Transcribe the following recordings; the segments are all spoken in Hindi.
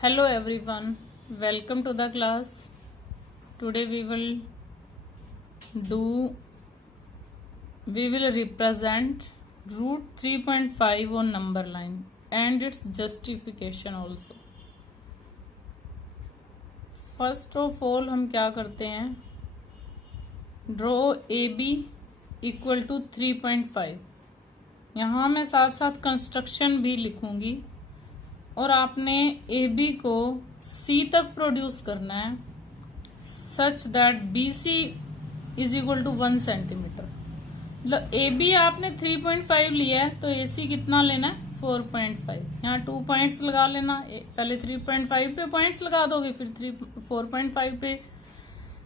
Hello everyone, welcome to the class. Today we will represent root 3.5 on number line and its justification also. First of all हम क्या करते हैं, ड्रॉ AB इक्वल टू 3.5. यहाँ मैं साथ साथ कंस्ट्रक्शन भी लिखूंगी और आपने ए बी को सी तक प्रोड्यूस करना है such that B C is equal to 1 centimetre. मतलब ए बी आपने 3.5 लिया है तो ए सी कितना लेना है 4.5. यहाँ 2 पॉइंट्स लगा लेना, पहले 3.5 पे पॉइंट्स लगा दोगे फिर 4.5 पे.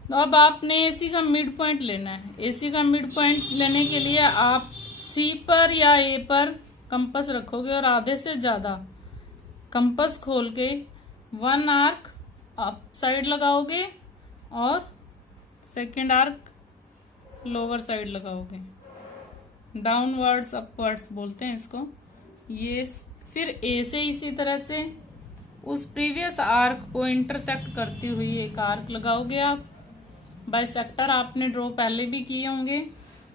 तो अब आपने ए सी का मिड पॉइंट लेना है. ए सी का मिड पॉइंट लेने के लिए आप सी पर या ए पर कंपास रखोगे और आधे से ज्यादा कंपास खोल के 1 आर्क अप साइड लगाओगे और सेकेंड आर्क लोअर साइड लगाओगे. डाउनवर्ड्स अपवर्ड्स बोलते हैं इसको. ये फिर ए से इसी तरह से उस प्रीवियस आर्क को इंटरसेक्ट करती हुई एक आर्क लगाओगे आप. बाइसेक्टर आपने ड्रॉ पहले भी किए होंगे,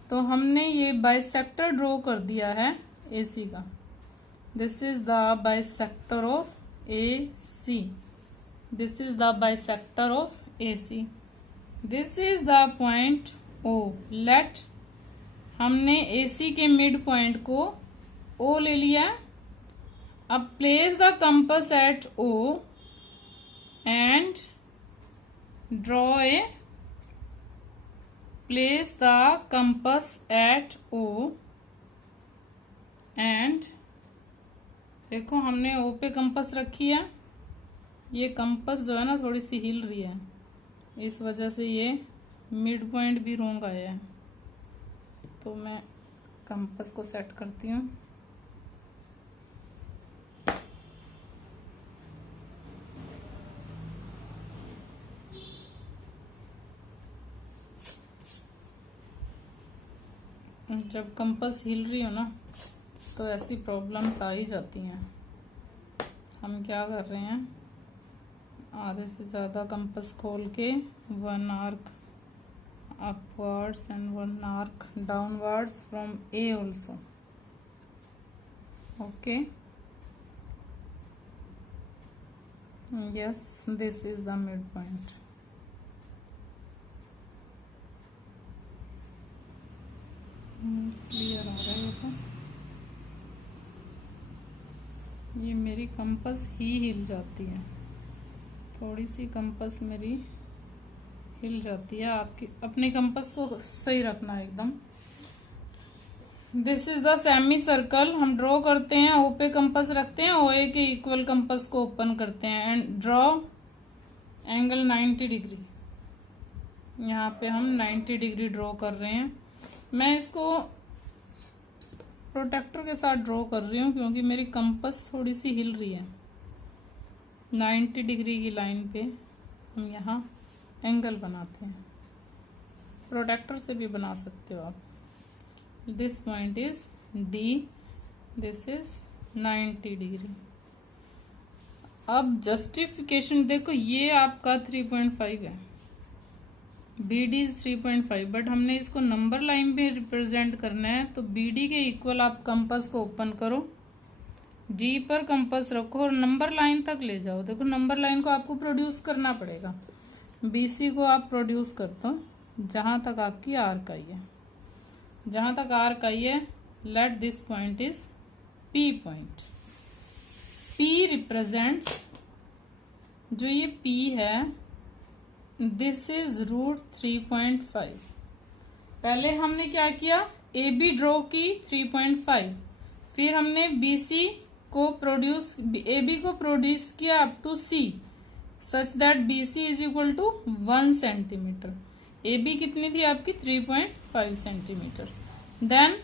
तो हमने ये बाइसेक्टर ड्रॉ कर दिया है ए सी का. This is the bisector of AC. This is the bisector of AC. This is the point O. Let हमने AC के मिड पॉइंट को O ले लिया. अब place the compass at O and draw a. Place the compass at O and देखो हमने ओ पे कंपास रखी है. ये कंपास जो है ना थोड़ी सी हिल रही है, इस वजह से ये मिड पॉइंट भी रोंग आया है. तो मैं कंपास को सेट करती हूँ. जब कंपास हिल रही हो ना तो ऐसी प्रॉब्लम्स आ ही जाती हैं. हम क्या कर रहे हैं, आधे से ज़्यादा कंपास खोल के 1 arc upwards and 1 arc downwards from A also. Okay, yes, this is the mid point. Clear आ रहा है तो ये मेरी कंपास ही हिल जाती है, थोड़ी सी कंपास मेरी हिल जाती है. आपकी अपने कंपास को सही रखना है एकदम. This is the semi circle. हम ड्रॉ करते हैं, ओ पे कंपास रखते हैं, ओ ए के इक्वल कंपास को ओपन करते हैं एंड ड्रॉ एंगल 90 डिग्री. यहाँ पे हम 90 डिग्री ड्रॉ कर रहे हैं. मैं इसको प्रोटेक्टर के साथ ड्रॉ कर रही हूँ क्योंकि मेरी कंपास थोड़ी सी हिल रही है. 90 डिग्री की लाइन पे हम यहाँ एंगल बनाते हैं. प्रोटेक्टर से भी बना सकते हो आप. This point is D, this is 90 degree. अब जस्टिफिकेशन देखो, ये आपका 3.5 है, बी डी इज 3.5, बट हमने इसको नंबर लाइन पे रिप्रेजेंट करना है. तो बी डी के इक्वल आप कंपास को ओपन करो, डी पर कंपास रखो और नंबर लाइन तक ले जाओ. देखो नंबर लाइन को आपको प्रोड्यूस करना पड़ेगा. बी सी को आप प्रोड्यूस कर दो जहां तक आपकी आर्क आई है. जहां तक आर्क आई है, let this point is P point. P represents, जो ये पी है, दिस इज रूट 3.5. पहले हमने क्या किया, ए बी ड्रॉ की 3.5, फिर हमने बी सी को प्रोड्यूस, ए बी को प्रोड्यूस किया up to C such that B C is equal to 1 centimetre. A B कितनी थी आपकी 3.5 सेंटीमीटर. देन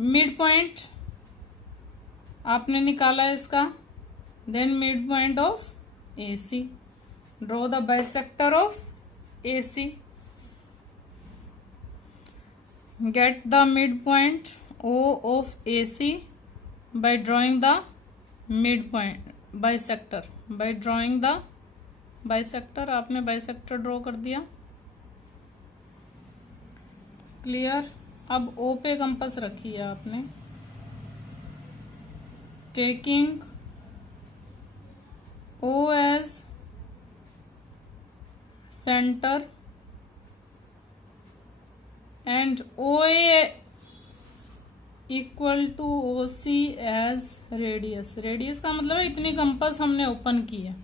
मिड पॉइंट आपने निकाला इसका. Then mid point of AC. Draw the bisector of AC. Get the midpoint O of AC by drawing the midpoint bisector. By drawing the bisector, आपने bisector ड्रॉ कर दिया. क्लियर. अब O पे कंपास रखी है आपने. Taking O as centre and OA equal to OC as radius. Radius का मतलब इतनी कंपास हमने ओपन की है.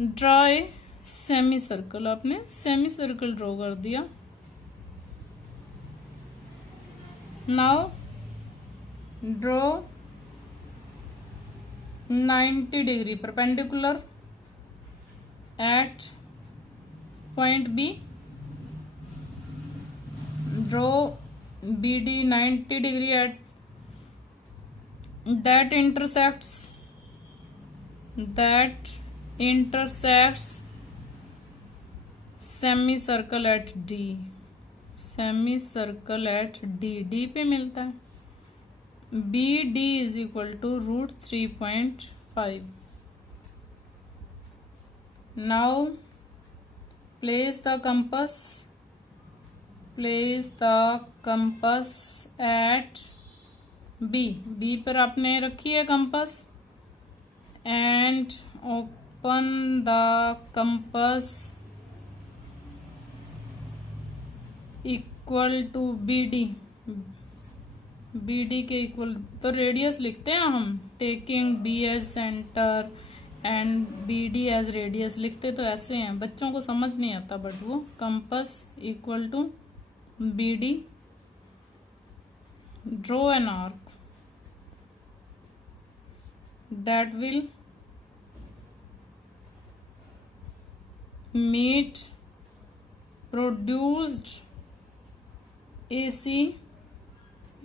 Draw a semi circle. आपने सेमी सर्कल ड्रॉ कर दिया. Now draw 90 degree perpendicular at point B. Draw BD 90 degree at that intersects semicircle at D. Semicircle at D. D पे मिलता है. BD is equal to √3.5. Now place the compass at B. B पर आपने रखी है compass and open the compass equal to BD. BD के इक्वल तो रेडियस लिखते हैं हम. Taking B as centre and BD as radius लिखते तो ऐसे हैं. बच्चों को समझ नहीं आता बट वो compass equal to BD. Draw an arc that will meet produced AC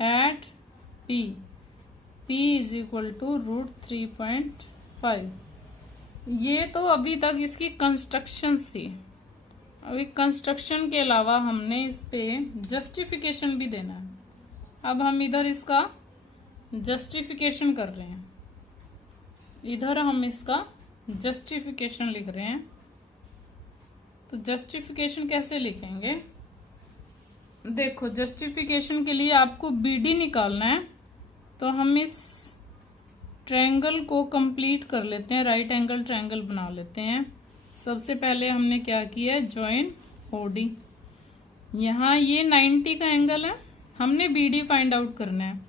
at P. P is equal to √3.5. ये तो अभी तक इसकी कंस्ट्रक्शन थी. अभी कंस्ट्रक्शन के अलावा हमने इस पे जस्टिफिकेशन भी देना है. अब हम इधर इसका जस्टिफिकेशन कर रहे हैं. इधर हम इसका जस्टिफिकेशन लिख रहे हैं. तो जस्टिफिकेशन कैसे लिखेंगे? देखो, जस्टिफिकेशन के लिए आपको BD निकालना है. तो हम इस ट्रायंगल को कंप्लीट कर लेते हैं. राइट एंगल ट्रायंगल बना लेते हैं. सबसे पहले हमने क्या किया, ज्वाइन OD. यहाँ ये 90 का एंगल है. हमने BD फाइंड आउट करना है.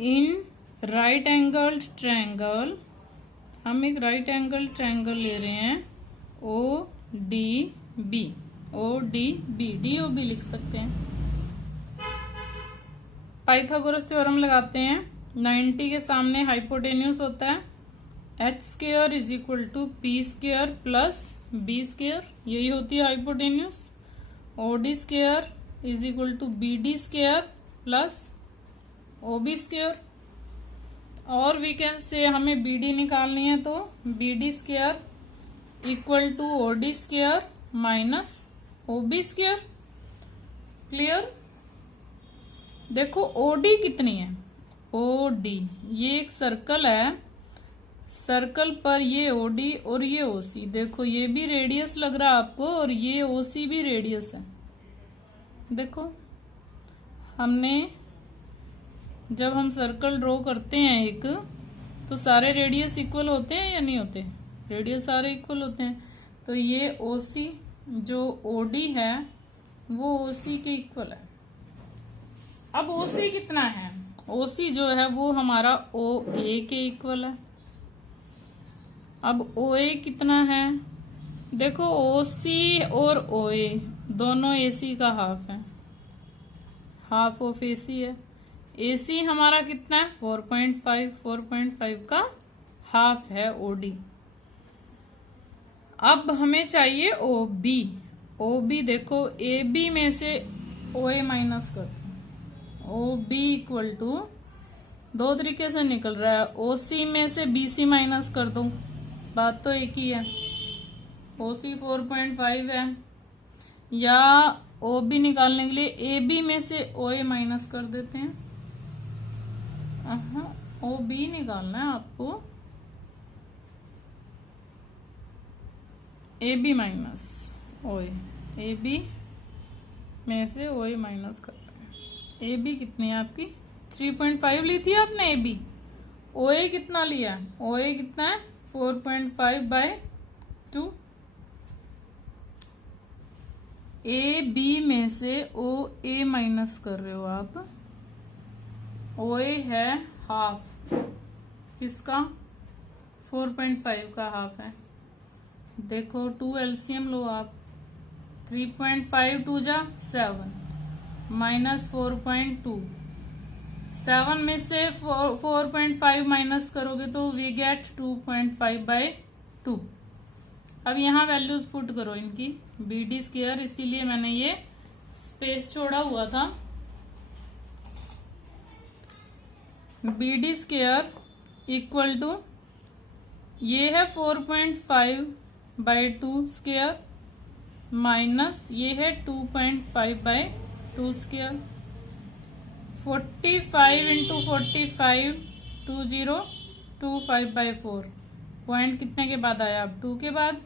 इन राइट एंगल्ड ट्रायंगल हम एक राइट एंगल ट्रायंगल ले रहे हैं ODB. ODB DOB लिख सकते हैं. पाइथागोरस थ्योरम लगाते हैं. 90 के सामने हाइपोटेन्यूस होता है. h² is equal to p² plus b². यही होती है hypotenuse. OD² is equal to BD² plus OB². और वी कैन से हमें BD निकालनी है तो BD² equal to OD² minus OB². Clear. देखो OD कितनी है. OD ये एक सर्कल है. सर्कल पर ये OD और ये OC. देखो ये भी रेडियस लग रहा है आपको और ये OC भी रेडियस है. देखो हमने जब हम सर्कल ड्रॉ करते हैं एक तो सारे रेडियस इक्वल होते हैं या नहीं होते. रेडियस सारे इक्वल होते हैं. तो ये OC जो OD है वो OC के इक्वल है. अब OC कितना है. OC जो है वो हमारा OA के इक्वल है. अब OA कितना है. देखो OC और OA दोनों AC का हाफ है. हाफ ऑफ AC है. AC हमारा कितना है 4.5. 4.5 का हाफ है OD. अब हमें चाहिए OB. OB देखो AB में से OA माइनस करते हैं. OB इक्वल टू दो तरीके से निकल रहा है. OC में से BC माइनस कर दो. बात तो एक ही है. OC 4.5 है. या ओ बी निकालने के लिए ए बी में से ओ ए माइनस कर देते हैं। ओ बी निकालना है आपको, A B minus O A B में से ओ ए माइनस कर रहे हैं। ए बी कितनी है आपकी 3.5 ली थी आपने ए बी। ओ ए कितना लिया है, ओ ए कितना है 4.5/2। ए बी में से ओ ए माइनस कर रहे हो आप। ओ ए है हाफ, किसका 4.5 का हाफ है। देखो 2 एलसीएम लो आप, 3.5 2 जा 7 माइनस 4.2। 7 में से 4.5 माइनस करोगे तो वी गेट 2.5/2। अब यहाँ वैल्यूज पुट करो इनकी, बी डी स्क्वायर, इसीलिए मैंने ये स्पेस छोड़ा हुआ था। B D square equal to ये है 4.5/2 स्क्वायर माइनस ये है 2.5/2 स्क्वायर। 45 इंटू 45 20 25/4। पॉइंट कितने के बाद आया, अब 2 के बाद।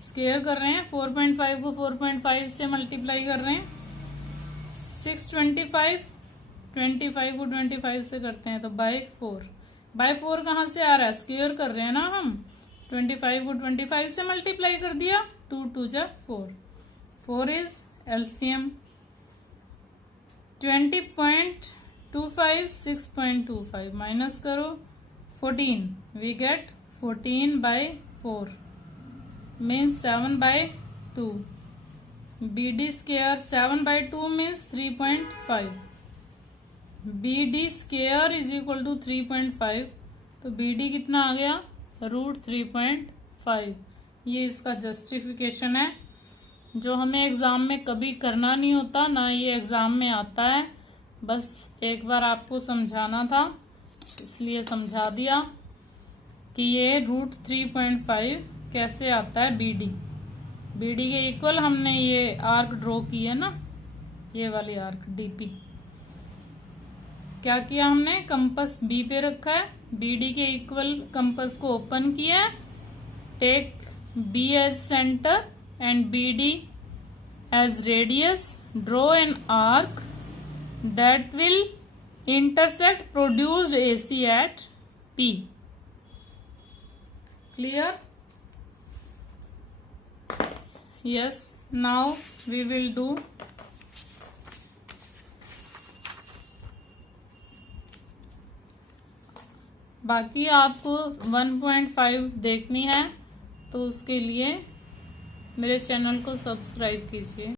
स्क्वायर कर रहे हैं, 4.5 को 4.5 से मल्टीप्लाई कर रहे हैं। 625 25 को 25 से करते हैं तो बाय 4 कहाँ से आ रहा है, स्क्वायर कर रहे हैं ना हम। 25 को 25 से मल्टीप्लाई कर दिया, 2 2 जा 4। 4 इज एलसीएम 20.25 6.25 माइनस करो 14, we get 14/4 means 7/2। B D square 7/2 means 3.5। B D square is equal to 3.5, तो बी डी कितना आ गया √3.5। ये इसका जस्टिफिकेशन है, जो हमें एग्जाम में कभी करना नहीं होता, ना ये एग्जाम में आता है। बस एक बार आपको समझाना था, इसलिए समझा दिया कि ये √3.5 कैसे आता है बीडी। बीडी के इक्वल हमने ये आर्क ड्रॉ की है ना, ये वाली आर्क डीपी। क्या किया हमने, कंपास बी पे रखा है, बीडी के इक्वल कंपास को ओपन किया है। Take B as centre and BD as radius, draw an arc that will intersect produced AC at P. Clear? Yes, now we will do बाकी आपको 1.5 देखनी है तो उसके लिए मेरे चैनल को सब्सक्राइब कीजिए।